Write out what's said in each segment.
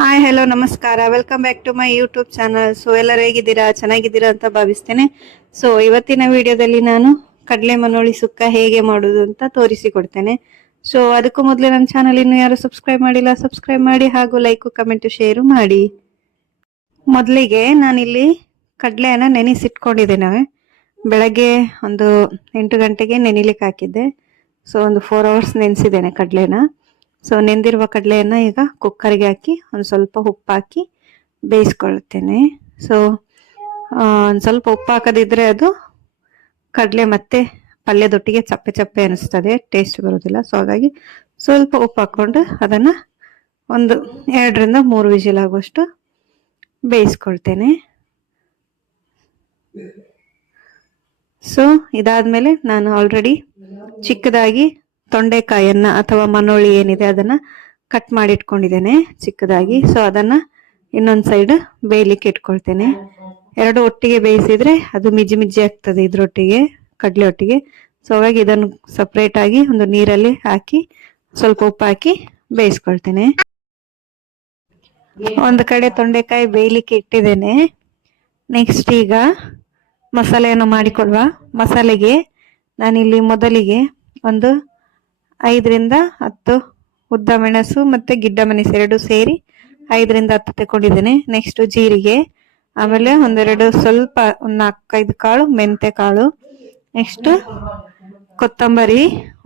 Hi hello ನಮಸ್ಕಾರ, welcome back to my YouTube channel. So ಎಲ್ಲರೂ ಹೇಗಿದ್ದೀರಾ? ಚೆನ್ನಾಗಿದ್ದೀರಾ ಅಂತ ಭಾವಿಸ್ತೇನೆ. ಸೊ ಇವತ್ತಿನ ವಿಡಿಯೋದಲ್ಲಿ ನಾನು ಕಡಲೆ ಮನೋಳಿ ಸುಕ್ಕ ಹೇಗೆ ಮಾಡೋದು ಅಂತ ತೋರಿಸಿಕೊಡ್ತೇನೆ. ಸೊ ಅದಕ್ಕೂ ಮೊದಲೇ ನನ್ನ ಚಾನಲ್ ಇನ್ನು ಯಾರು ಸಬ್ಸ್ಕ್ರೈಬ್ ಮಾಡಿಲ್ಲ, ಸಬ್ಸ್ಕ್ರೈಬ್ ಮಾಡಿ ಹಾಗೂ ಲೈಕ್ ಕಮೆಂಟ್ ಶೇರು ಮಾಡಿ. ಮೊದಲಿಗೆ ನಾನಿಲ್ಲಿ ಕಡಲೆಯನ್ನು ನೆನೆಸಿಟ್ಕೊಂಡಿದ್ದೇನೆ. ಬೆಳಗ್ಗೆ ಒಂದು 8 ಗಂಟೆಗೆ ನೆನಿಲಿಕ್ಕೆ ಹಾಕಿದ್ದೆ. ಸೊ ಒಂದು 4 ಅವರ್ಸ್ ನೆನೆಸಿದ್ದೇನೆ ಕಡಲೆನ. ಸೊ ನೆಂದಿರುವ ಕಡಲೆಯನ್ನ ಈಗ ಕುಕ್ಕರ್ಗೆ ಹಾಕಿ ಒಂದು ಸ್ವಲ್ಪ ಉಪ್ಪು ಹಾಕಿ ಬೇಯಿಸ್ಕೊಳ್ತೇನೆ. ಸೊ ಒಂದು ಸ್ವಲ್ಪ ಉಪ್ಪು ಹಾಕದಿದ್ರೆ ಅದು ಕಡಲೆ ಮತ್ತೆ ಪಲ್ಯದೊಟ್ಟಿಗೆ ಚಪ್ಪೆ ಚಪ್ಪೆ ಅನಿಸ್ತದೆ, ಟೇಸ್ಟ್ ಬರೋದಿಲ್ಲ. ಸೊ ಹಾಗಾಗಿ ಸ್ವಲ್ಪ ಉಪ್ಪು ಹಾಕೊಂಡು ಅದನ್ನ ಒಂದು 2 ರಿಂದ 3 ವಿಜಿಲ್ ಆಗುವಷ್ಟು ಬೇಯಿಸ್ಕೊಳ್ತೇನೆ. ಸೊ ಇದಾದ್ಮೇಲೆ ನಾನು ಆಲ್ರೆಡಿ ಚಿಕ್ಕದಾಗಿ ತೊಂಡೆಕಾಯನ್ನ ಅಥವಾ ಮನೋಳಿ ಏನಿದೆ ಅದನ್ನ ಕಟ್ ಮಾಡಿ ಇಟ್ಕೊಂಡಿದ್ದೇನೆ ಚಿಕ್ಕದಾಗಿ. ಸೊ ಅದನ್ನ ಇನ್ನೊಂದ್ ಸೈಡ್ ಬೇಯಲಿಕ್ಕೆ ಇಟ್ಕೊಳ್ತೇನೆ. 2 ಒಟ್ಟಿಗೆ ಬೇಯಿಸಿದ್ರೆ ಅದು ಮಿಜ್ಜಿ ಮಿಜ್ಜಿ ಆಗ್ತದೆ ಇದ್ರೊಟ್ಟಿಗೆ, ಕಡಲೆ ಒಟ್ಟಿಗೆ. ಸೊ ಹಾಗಾಗಿ ಇದನ್ನು ಸಪ್ರೇಟ್ ಆಗಿ ಒಂದು ನೀರಲ್ಲಿ ಹಾಕಿ ಸ್ವಲ್ಪ ಉಪ್ಪು ಹಾಕಿ ಬೇಯಿಸ್ಕೊಳ್ತೇನೆ. ಒಂದು ಕಡೆ ತೊಂಡೆಕಾಯಿ ಬೇಯಲಿಕ್ಕೆ ಇಟ್ಟಿದ್ದೇನೆ. ನೆಕ್ಸ್ಟ್ ಈಗ ಮಸಾಲೆಯನ್ನು ಮಾಡಿಕೊಳ್ಳುವ. ಮಸಾಲೆಗೆ ನಾನಿಲ್ಲಿ ಮೊದಲಿಗೆ ಒಂದು 5 ರಿಂದ 10 ಉದ್ದ ಮೆಣಸು ಮತ್ತೆ ಗಿಡ್ಡ ಮೆಣಸು 2 ಸೇರಿ 5 ರಿಂದ 10 ತಗೊಂಡಿದ್ದೇನೆ. ನೆಕ್ಸ್ಟ್ ಜೀರಿಗೆ, ಆಮೇಲೆ ಒಂದೆರಡು ಸ್ವಲ್ಪ 4-5 ಕಾಳು ಮೆಂತೆ ಕಾಳು, ನೆಕ್ಸ್ಟ್ ಕೊತ್ತಂಬರಿ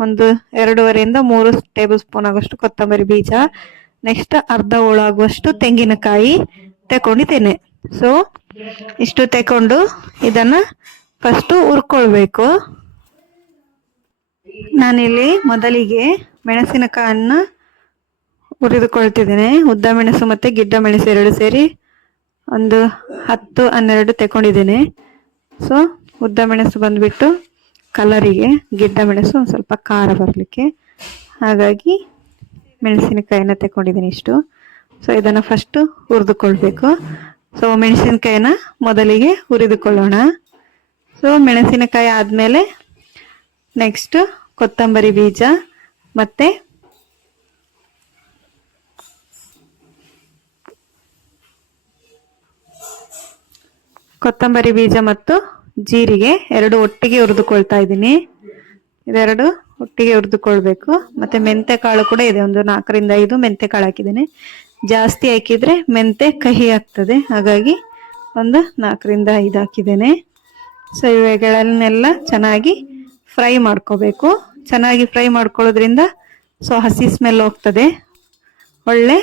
ಒಂದು 2.5 ರಿಂದ 3 ಟೇಬಲ್ ಸ್ಪೂನ್ ಆಗುವಷ್ಟು ಕೊತ್ತಂಬರಿ ಬೀಜ, ನೆಕ್ಸ್ಟ್ ಅರ್ಧ ಹೋಳಾಗುವಷ್ಟು ತೆಂಗಿನಕಾಯಿ ತಗೊಂಡಿದ್ದೇನೆ. ಸೊ ಇಷ್ಟು ತಕೊಂಡು ಇದನ್ನ ಫಸ್ಟ್ ಹುರ್ಕೊಳ್ಬೇಕು. ನಾನಿಲ್ಲಿ ಮೊದಲಿಗೆ ಮೆಣಸಿನಕಾಯನ್ನ ಹುರಿದುಕೊಳ್ತಿದ್ದೇನೆ. ಉದ್ದ ಮೆಣಸು ಮತ್ತೆ ಗಿಡ್ಡ ಮೆಣಸು 2 ಸೇರಿ ಒಂದು 10-12 ತಗೊಂಡಿದ್ದೇನೆ. ಸೊ ಉದ್ದ ಮೆಣಸು ಬಂದ್ಬಿಟ್ಟು ಕಲರಿಗೆ, ಗಿಡ್ಡ ಮೆಣಸು ಒಂದು ಸ್ವಲ್ಪ ಖಾರ ಬರಲಿಕ್ಕೆ, ಹಾಗಾಗಿ ಮೆಣಸಿನಕಾಯಿನ ತಗೊಂಡಿದ್ದೀನಿ ಇಷ್ಟು. ಸೊ ಇದನ್ನ ಫಸ್ಟ್ ಹುರಿದುಕೊಳ್ಬೇಕು. ಸೊ ಮೆಣಸಿನಕಾಯಿನ ಮೊದಲಿಗೆ ಹುರಿದುಕೊಳ್ಳೋಣ. ಸೊ ಮೆಣಸಿನಕಾಯಿ ಆದ್ಮೇಲೆ ನೆಕ್ಸ್ಟ್ ಕೊತ್ತಂಬರಿ ಬೀಜ ಮತ್ತೆ ಕೊತ್ತಂಬರಿ ಬೀಜ ಮತ್ತು ಜೀರಿಗೆ 2 ಒಟ್ಟಿಗೆ ಹುರಿದುಕೊಳ್ತಾ ಇದ್ದೀನಿ. ಇದೆರಡು ಒಟ್ಟಿಗೆ ಹುರಿದುಕೊಳ್ಬೇಕು. ಮತ್ತೆ ಮೆಂತೆ ಕಾಳು ಕೂಡ ಇದೆ, ಒಂದು 4 ರಿಂದ 5 ಮೆಂತೆ ಕಾಳು ಹಾಕಿದ್ದೇನೆ. ಜಾಸ್ತಿ ಹಾಕಿದ್ರೆ ಮೆಂತೆ ಕಹಿ ಆಗ್ತದೆ, ಹಾಗಾಗಿ ಒಂದು 4 ರಿಂದ 5 ಹಾಕಿದ್ದೇನೆ. ಸೊ ಇವುಗಳನ್ನೆಲ್ಲ ಚೆನ್ನಾಗಿ ಫ್ರೈ ಮಾಡ್ಕೋಬೇಕು. ಚೆನ್ನಾಗಿ ಫ್ರೈ ಮಾಡ್ಕೊಳ್ಳೋದ್ರಿಂದ ಸೊ ಹಸಿ ಸ್ಮೆಲ್ ಹೋಗ್ತದೆ, ಒಳ್ಳೆ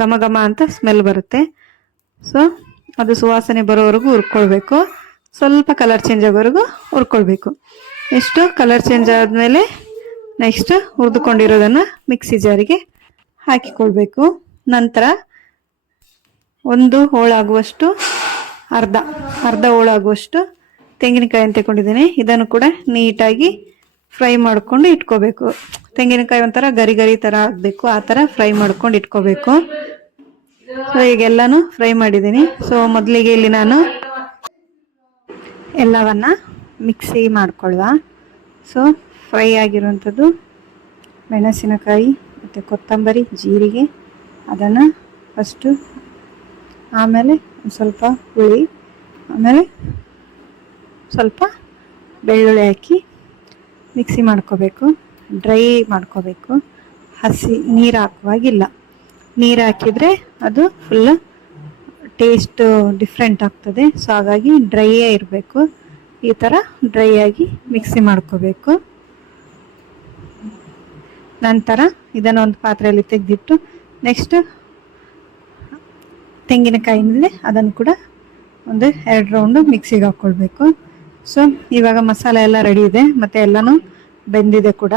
ಘಮ ಘಮ ಅಂತ ಸ್ಮೆಲ್ ಬರುತ್ತೆ. ಸೊ ಅದು ಸುವಾಸನೆ ಬರೋವರೆಗೂ ಹುರ್ಕೊಳ್ಬೇಕು. ಸ್ವಲ್ಪ ಕಲರ್ ಚೇಂಜ್ ಆಗೋವರೆಗೂ ಹುರ್ಕೊಳ್ಬೇಕು. ಎಷ್ಟು ಕಲರ್ ಚೇಂಜ್ ಆದ್ಮೇಲೆ ನೆಕ್ಸ್ಟ್ ಹುರಿದುಕೊಂಡಿರೋದನ್ನ ಮಿಕ್ಸಿ ಜಾರಿಗೆ ಹಾಕಿಕೊಳ್ಬೇಕು. ನಂತರ ಒಂದು ಹೋಳಾಗುವಷ್ಟು ಅರ್ಧ ಹೋಳಾಗುವಷ್ಟು ತೆಂಗಿನಕಾಯಿ ತಗೊಂಡಿದ್ದೇನೆ. ಇದನ್ನು ಕೂಡ ನೀಟಾಗಿ ಫ್ರೈ ಮಾಡ್ಕೊಂಡು ಇಟ್ಕೋಬೇಕು. ತೆಂಗಿನಕಾಯಿ ಒಂಥರ ಗರಿ ಗರಿ ತರ ಆಗ್ಬೇಕು, ಆ ತರ ಫ್ರೈ ಮಾಡ್ಕೊಂಡು ಇಟ್ಕೋಬೇಕು. ಸೊ ಈಗೆಲ್ಲಾನು ಫ್ರೈ ಮಾಡಿದ್ದೀನಿ. ಸೊ ಮೊದಲಿಗೆ ಇಲ್ಲಿ ನಾನು ಎಲ್ಲವನ್ನ ಮಿಕ್ಸಿ ಮಾಡ್ಕೊಳ್ಳುವ. ಸೊ ಫ್ರೈ ಆಗಿರುವಂಥದ್ದು ಮೆಣಸಿನಕಾಯಿ ಮತ್ತು ಕೊತ್ತಂಬರಿ, ಜೀರಿಗೆ ಅದನ್ನು ಫಸ್ಟು, ಆಮೇಲೆ ಸ್ವಲ್ಪ ಹುಳಿ, ಆಮೇಲೆ ಸ್ವಲ್ಪ ಬೆಳ್ಳುಳ್ಳಿ ಹಾಕಿ ಮಿಕ್ಸಿ ಮಾಡ್ಕೋಬೇಕು. ಡ್ರೈ ಮಾಡ್ಕೋಬೇಕು, ಹಸಿ ನೀರು ಹಾಕುವಾಗಿಲ್ಲ. ನೀರು ಹಾಕಿದರೆ ಅದು ಫುಲ್ ಟೇಸ್ಟ್ ಡಿಫ್ರೆಂಟ್ ಆಗ್ತದೆ. ಸೊ ಹಾಗಾಗಿ ಡ್ರೈಯೇ ಇರಬೇಕು. ಈ ಥರ ಡ್ರೈ ಆಗಿ ಮಿಕ್ಸಿ ಮಾಡ್ಕೋಬೇಕು. ನಂತರ ಇದನ್ನು ಒಂದು ಪಾತ್ರೆಯಲ್ಲಿ ತೆಗೆದಿಟ್ಟು ನೆಕ್ಸ್ಟ್ ತೆಂಗಿನಕಾಯಿನಿಂದ ಅದನ್ನು ಕೂಡ ಒಂದು 2 ರೌಂಡು ಮಿಕ್ಸಿಗೆ ಹಾಕ್ಕೊಳ್ಬೇಕು. ಸೊ ಇವಾಗ ಮಸಾಲೆ ಎಲ್ಲ ರೆಡಿ ಇದೆ, ಮತ್ತು ಎಲ್ಲನೂ ಬೆಂದಿದೆ ಕೂಡ.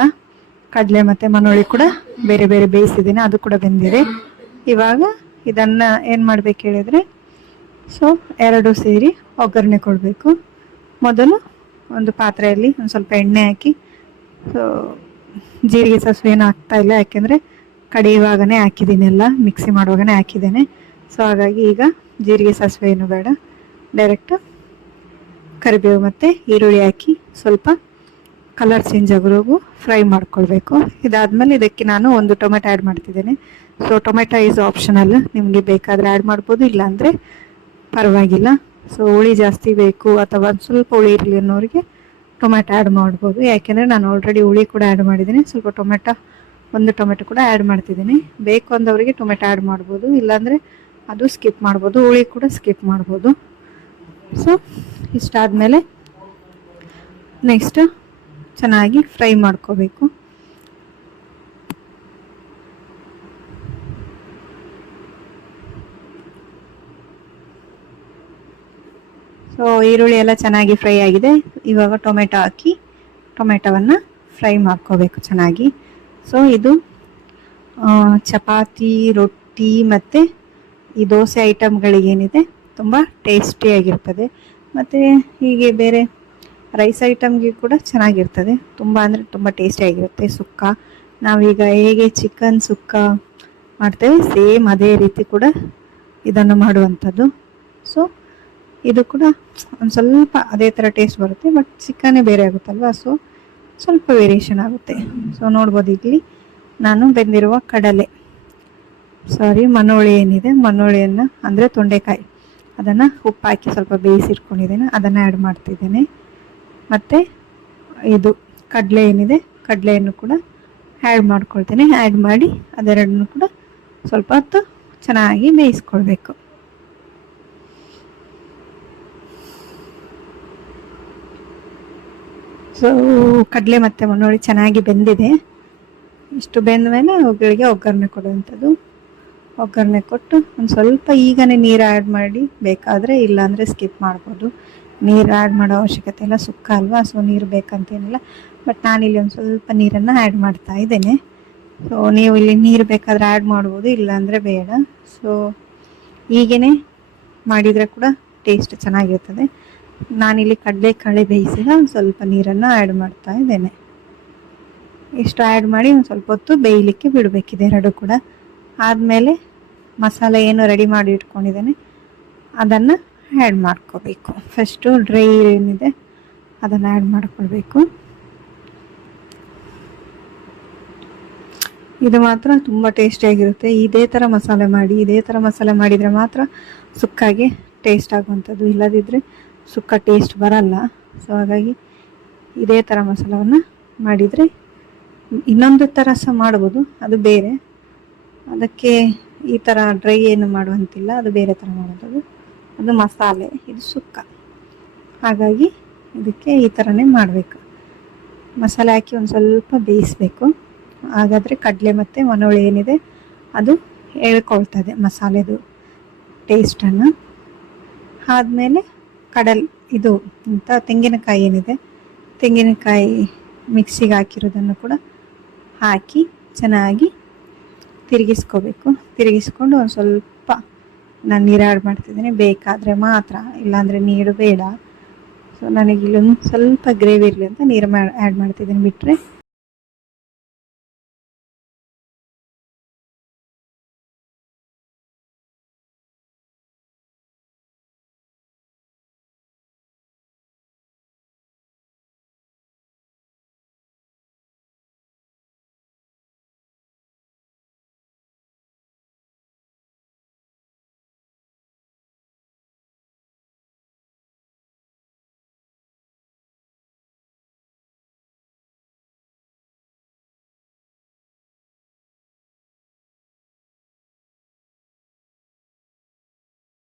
ಕಡಲೆ ಮತ್ತು ಮನೋಳಿ ಕೂಡ ಬೇರೆ ಬೇರೆ ಬೇಯಿಸಿದ್ದೀನಿ, ಅದು ಕೂಡ ಬೆಂದಿದೆ. ಇವಾಗ ಇದನ್ನು ಏನು ಮಾಡ್ಬೇಕು ಹೇಳಿದರೆ, ಸೊ 2 ಸೇರಿ ಒಗ್ಗರಣೆ ಕೊಡಬೇಕು. ಮೊದಲು ಒಂದು ಪಾತ್ರೆಯಲ್ಲಿ ಒಂದು ಸ್ವಲ್ಪ ಎಣ್ಣೆ ಹಾಕಿ, ಸೊ ಜೀರಿಗೆ ಸಾಸಿವೆ ಏನು ಹಾಕ್ತಾ ಇಲ್ಲ, ಯಾಕೆಂದರೆ ಕಡಿಯುವಾಗನೇ ಹಾಕಿದ್ದೀನಿ, ಎಲ್ಲ ಮಿಕ್ಸಿ ಮಾಡುವಾಗನೇ ಹಾಕಿದ್ದೇನೆ. ಸೊ ಹಾಗಾಗಿ ಈಗ ಜೀರಿಗೆ ಸಾಸಿವೆ ಏನು ಬೇಡ, ಡೈರೆಕ್ಟ್ ಕರಿಬೇವು ಮತ್ತು ಈರುಳ್ಳಿ ಹಾಕಿ ಸ್ವಲ್ಪ ಕಲರ್ ಚೇಂಜ್ ಆಗೋವರೆಗೂ ಫ್ರೈ ಮಾಡ್ಕೊಳ್ಬೇಕು. ಇದಾದ್ಮೇಲೆ ಇದಕ್ಕೆ ನಾನು ಒಂದು ಟೊಮೆಟೊ ಆ್ಯಡ್ ಮಾಡ್ತಿದ್ದೇನೆ. ಸೊ ಟೊಮೆಟೊ ಈಸ್ ಆಪ್ಷನಲ್, ನಿಮಗೆ ಬೇಕಾದರೆ ಆ್ಯಡ್ ಮಾಡ್ಬೋದು, ಇಲ್ಲಾಂದರೆ ಪರವಾಗಿಲ್ಲ. ಸೊ ಹುಳಿ ಜಾಸ್ತಿ ಬೇಕು ಅಥವಾ ಸ್ವಲ್ಪ ಹುಳಿ ಇರಲಿ ಅನ್ನೋರಿಗೆ ಟೊಮೆಟೊ ಆ್ಯಡ್ ಮಾಡ್ಬೋದು. ಯಾಕೆಂದರೆ ನಾನು ಆಲ್ರೆಡಿ ಹುಳಿ ಕೂಡ ಆ್ಯಡ್ ಮಾಡಿದ್ದೀನಿ. ಸ್ವಲ್ಪ ಒಂದು ಟೊಮೆಟೊ ಕೂಡ ಆ್ಯಡ್ ಮಾಡ್ತಿದ್ದೀನಿ. ಬೇಕು ಅಂದವರಿಗೆ ಟೊಮೆಟೊ ಆ್ಯಡ್ ಮಾಡ್ಬೋದು, ಇಲ್ಲಾಂದರೆ ಅದು ಸ್ಕಿಪ್ ಮಾಡ್ಬೋದು, ಹುಳಿ ಕೂಡ ಸ್ಕಿಪ್ ಮಾಡ್ಬೋದು. ಸೊ ಇಷ್ಟಾದಮೇಲೆ ನೆಕ್ಸ್ಟ್ ಚೆನ್ನಾಗಿ ಫ್ರೈ ಮಾಡ್ಕೋಬೇಕು. ಸೊ ಈರುಳ್ಳಿ ಎಲ್ಲ ಚೆನ್ನಾಗಿ ಫ್ರೈ ಆಗಿದೆ. ಇವಾಗ ಟೊಮೆಟೊ ಹಾಕಿ ಟೊಮೆಟೊವನ್ನು ಫ್ರೈ ಮಾಡ್ಕೋಬೇಕು ಚೆನ್ನಾಗಿ. ಸೊ ಇದು ಚಪಾತಿ, ರೊಟ್ಟಿ ಮತ್ತು ಈ ದೋಸೆ ಐಟಮ್ಗಳಿಗೇನಿದೆ ತುಂಬ ಟೇಸ್ಟಿಯಾಗಿರ್ತದೆ. ಮತ್ತು ಹೀಗೆ ಬೇರೆ ರೈಸ್ ಐಟಮ್ಗೆ ಕೂಡ ಚೆನ್ನಾಗಿರ್ತದೆ. ತುಂಬ ಅಂದರೆ ತುಂಬ ಟೇಸ್ಟಿಯಾಗಿರುತ್ತೆ. ಸುಕ್ಕ ನಾವೀಗ ಹೇಗೆ ಚಿಕನ್ ಸುಕ್ಕ ಮಾಡ್ತೇವೆ ಸೇಮ್ ಅದೇ ರೀತಿ ಕೂಡ ಇದನ್ನು ಮಾಡುವಂಥದ್ದು. ಸೊ ಇದು ಕೂಡ ಒಂದು ಸ್ವಲ್ಪ ಅದೇ ಥರ ಟೇಸ್ಟ್ ಬರುತ್ತೆ, ಬಟ್ ಚಿಕನ್ನೇ ಬೇರೆ ಆಗುತ್ತಲ್ವ, ಸೊ ಸ್ವಲ್ಪ ವೇರಿಯೇಷನ್ ಆಗುತ್ತೆ. ಸೊ ನೋಡ್ಬೋದು ಇಲ್ಲಿ ನಾನು ಬೆಂದಿರುವ ಮನೋಳಿ ಏನಿದೆ, ಮನೋಳಿಯನ್ನು ಅಂದರೆ ತೊಂಡೆಕಾಯಿ, ಅದನ್ನು ಉಪ್ಪು ಹಾಕಿ ಸ್ವಲ್ಪ ಬೇಯಿಸಿಟ್ಕೊಂಡಿದ್ದೇನೆ, ಅದನ್ನು ಆ್ಯಡ್ ಮಾಡ್ತಿದ್ದೇನೆ. ಮತ್ತು ಇದು ಕಡಲೆ ಏನಿದೆ, ಕಡಲೆಯನ್ನು ಕೂಡ ಆ್ಯಡ್ ಮಾಡ್ಕೊಳ್ತೇನೆ. ಆ್ಯಡ್ ಮಾಡಿ ಅದೆರಡನ್ನು ಕೂಡ ಸ್ವಲ್ಪ ಹೊತ್ತು ಚೆನ್ನಾಗಿ ಬೇಯಿಸ್ಕೊಳ್ಬೇಕು. ಸೊ ಕಡಲೆ ಮತ್ತು ಮನೋಳಿ ಚೆನ್ನಾಗಿ ಬೆಂದಿದೆ. ಇಷ್ಟು ಬೆಂದ ಮೇಲೆ ಅವುಗಳಿಗೆ ಒಗ್ಗರಣೆ ಕೊಡುವಂಥದ್ದು. ಒಗ್ಗರಣೆ ಕೊಟ್ಟು ಒಂದು ಸ್ವಲ್ಪ ಈಗನೇ ನೀರು ಆ್ಯಡ್ ಮಾಡಿ ಬೇಕಾದರೆ, ಇಲ್ಲಾಂದರೆ ಸ್ಕಿಪ್ ಮಾಡ್ಬೋದು. ನೀರು ಆ್ಯಡ್ ಮಾಡೋ ಅವಶ್ಯಕತೆ ಇಲ್ಲ, ಸುಕ್ಕ ಅಲ್ವಾ, ಸೊ ನೀರು ಬೇಕಂತೇನಿಲ್ಲ. ಬಟ್ ನಾನಿಲ್ಲಿ ಒಂದು ಸ್ವಲ್ಪ ನೀರನ್ನು ಆ್ಯಡ್ ಮಾಡ್ತಾ ಇದ್ದೇನೆ. ಸೊ ನೀವು ಇಲ್ಲಿ ನೀರು ಬೇಕಾದರೆ ಆ್ಯಡ್ ಮಾಡ್ಬೋದು, ಇಲ್ಲಾಂದರೆ ಬೇಡ. ಸೊ ಹೀಗೇ ಮಾಡಿದರೆ ಕೂಡ ಟೇಸ್ಟ್ ಚೆನ್ನಾಗಿರ್ತದೆ. ನಾನಿಲ್ಲಿ ಕಡಲೆಕಾಳು ಬೇಯಿಸಿದ ಒಂದು ಸ್ವಲ್ಪ ನೀರನ್ನು ಆ್ಯಡ್ ಮಾಡ್ತಾ ಇದ್ದೇನೆ. ಇಷ್ಟು ಆ್ಯಡ್ ಮಾಡಿ ಒಂದು ಸ್ವಲ್ಪ ಹೊತ್ತು ಬೇಯಲಿಕ್ಕೆ ಬಿಡಬೇಕಿದೆ ಎರಡು ಕೂಡ. ಆದಮೇಲೆ ಮಸಾಲೆ ಏನು ರೆಡಿ ಮಾಡಿ ಇಟ್ಕೊಂಡಿದ್ದೇನೆ ಅದನ್ನು ಆ್ಯಡ್ ಮಾಡ್ಕೋಬೇಕು. ಫಸ್ಟು ಡ್ರೈ ಏನಿದೆ ಅದನ್ನು ಆ್ಯಡ್ ಮಾಡ್ಕೊಳ್ಬೇಕು. ಇದು ಮಾತ್ರ ತುಂಬ ಟೇಸ್ಟಿಯಾಗಿರುತ್ತೆ. ಇದೇ ಥರ ಮಸಾಲೆ ಮಾಡಿದರೆ ಮಾತ್ರ ಸುಕ್ಕಾಗೆ ಟೇಸ್ಟ್ ಆಗುವಂಥದ್ದು, ಇಲ್ಲದಿದ್ದರೆ ಸುಕ್ಕ ಟೇಸ್ಟ್ ಬರಲ್ಲ. ಸೊ ಹಾಗಾಗಿ ಇದೇ ಥರ ಮಸಾಲವನ್ನು ಮಾಡಿದರೆ, ಇನ್ನೊಂದು ಥರ ಸಹ ಮಾಡ್ಬೋದು, ಅದು ಬೇರೆ. ಅದಕ್ಕೆ ಈ ಥರ ಡ್ರೈ ಏನು ಮಾಡುವಂತಿಲ್ಲ, ಅದು ಬೇರೆ ಥರ ಮಾಡೋದು. ಅದು ಮಸಾಲೆ, ಇದು ಸುಕ್ಕ. ಹಾಗಾಗಿ ಇದಕ್ಕೆ ಈ ಥರನೇ ಮಾಡಬೇಕು. ಮಸಾಲೆ ಹಾಕಿ ಒಂದು ಸ್ವಲ್ಪ ಬೇಯಿಸಬೇಕು. ಹಾಗಾದರೆ ಕಡಲೆ ಮತ್ತು ಮನೋಳಿ ಏನಿದೆ ಅದು ಎಳ್ಕೊಳ್ತದೆ ಮಸಾಲೆದು ಟೇಸ್ಟನ್ನು. ಆದಮೇಲೆ ಇದು ತೆಂಗಿನಕಾಯಿ ಏನಿದೆ, ತೆಂಗಿನಕಾಯಿ ಮಿಕ್ಸಿಗೆ ಹಾಕಿರೋದನ್ನು ಕೂಡ ಹಾಕಿ ಚೆನ್ನಾಗಿ ತಿರುಗಿಸ್ಕೋಬೇಕು. ತಿರುಗಿಸ್ಕೊಂಡು ಒಂದು ಸ್ವಲ್ಪ ನಾನು ನೀರು ಆ್ಯಡ್ ಮಾಡ್ತಿದ್ದೇನೆ, ಬೇಕಾದರೆ ಮಾತ್ರ, ಇಲ್ಲಾಂದರೆ ನೀರು ಬೇಡ. ಸೊ ನನಗಿಲ್ಲೊಂದು ಸ್ವಲ್ಪ ಗ್ರೇವಿ ಇರಲಿ ಅಂತ ನೀರು ಆ್ಯಡ್ ಮಾಡ್ತಿದ್ದೀನಿ. ಬಿಟ್ಟರೆ